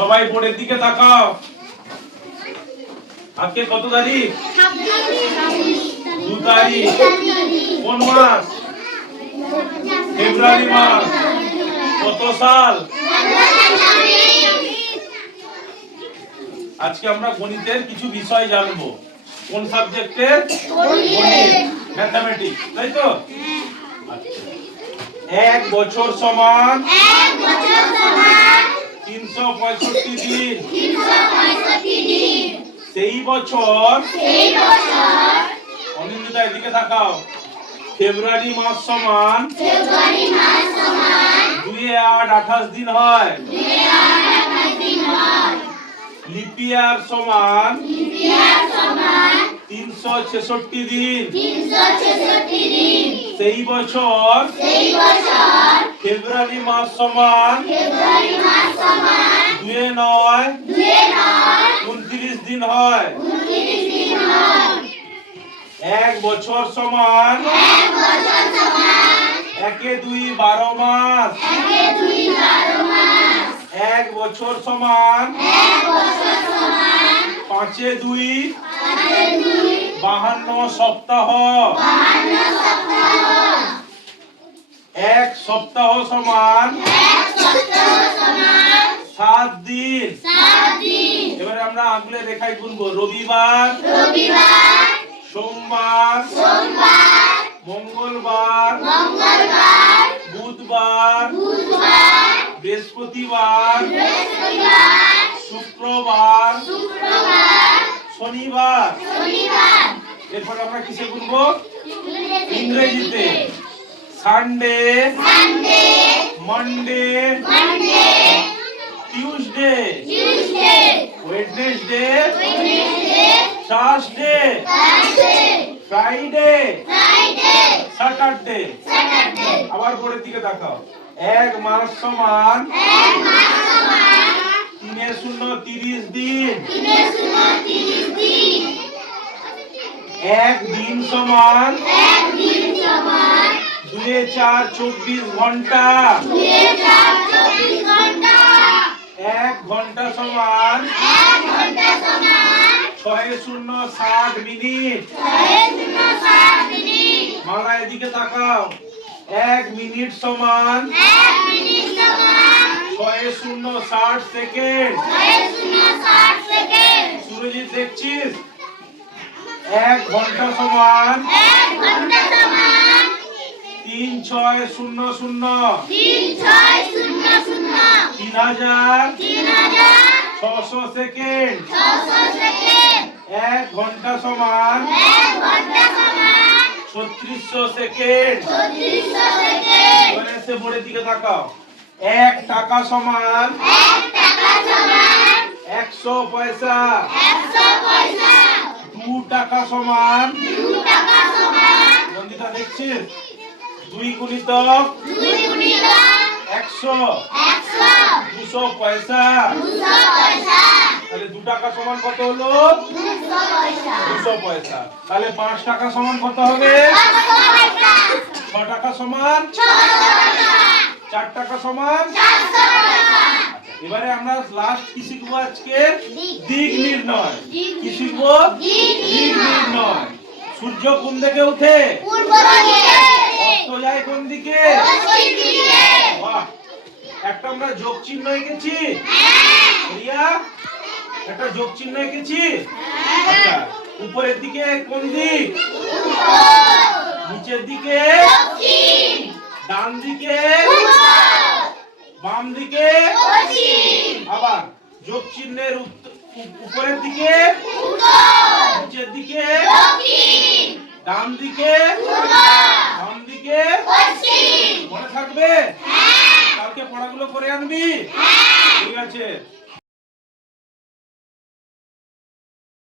সবাই বোর্ডের দিকে তাকাও। আজকে কত তারিখ? 2 তারিখ। কোন মাস? ফেব্রুয়ারি মাস। কত সাল? আজকে আমরা গণিতের কিছু বিষয় জানবো। কোন সাবজেক্টের? গণিত, ম্যাথমেটিক্স, তাই তো? এক বছর সমান 365 দিন। সেই বছর অনিন্দিতা এদিকে তাকাও। ফেব্রুয়ারি মাস সমান 2-8-28 দিন হয়। লিপিয়ার সমান 366 দিন। সেই বছর ফেব্রুয়ারি মাস সমান 2-9-29 দিন হয়। এক বছর সমান 1-2-12 মাস। এক বছর সমান 5-2-52 সপ্তাহ। এক সপ্তাহ সমান 7 দিন। এবারে আমরা আঙুলের রেখায় গুনবো। রবিবার, সোমবার, মঙ্গলবার, বুধবার, বৃহস্পতিবার, শুক্রবার, শনিবার। এরপর আমরা কিসে গুনবো? ইংরেজিতে। Sunday, Monday, Tuesday, Wednesday, Thursday, Friday, Saturday. আবার পরের দিকে তাকাও। এক মাস সমান 3-0-30 দিন। এক দিন সমান 2-4-24 ঘন্টা। এক ঘন্টা সমান 6-0-60 মিনিট। মালা এদিকে তাকাও। এক মিনিট সমান 6-0-60 সেকেন্ড। সুরজিৎ দেখছিস? এক ঘন্টা সমান 3-6-0-0 3600 সেকেন্ড। এক ঘন্টা সমান 3600 সেকেন্ড। এসে বোর্ডের দিকে তাকাও। 1 টাকা সমান 100 পয়সা। 2 টাকা সমান নন্দিতা দেখছিস? 2 গুণিতক 100 200 পয়সা। তাহলে 2 টাকা সমান কত হলো? 200 পয়সা। তাহলে 5 টাকা সমান কত হবে? 6 টাকা সমান 4 টাকা সমান। এবারে আমরা লাস্ট কি শিখবো আজকে? দিক নির্ণয়। কি শিখবো? দিক নির্ণয়। সূর্য কোন দিকে ওঠে? পূর্ব দিকে। অস্ত যায় কোন দিকে? পশ্চিম দিকে। বাহ, একটা আমরা যোগ চিহ্ন এঁকেছি। রিয়া, একটা যোগ চিহ্ন এঁকেছি। আচ্ছা, উপরের দিকে কোন দিক? নিচের দিকে দক্ষিণ। ডান দিকে বাম দিকে পশ্চিম। আবার যোগ চিহ্নের উপরের দিকে উত্তর, নিচের দিকে দক্ষিণ, ডান দিকে পূর্ব, বাম দিকে পশ্চিম। মনে থাকবে? হ্যাঁ। কালকে পড়াগুলো করে আনবি? হ্যাঁ। ঠিক আছে।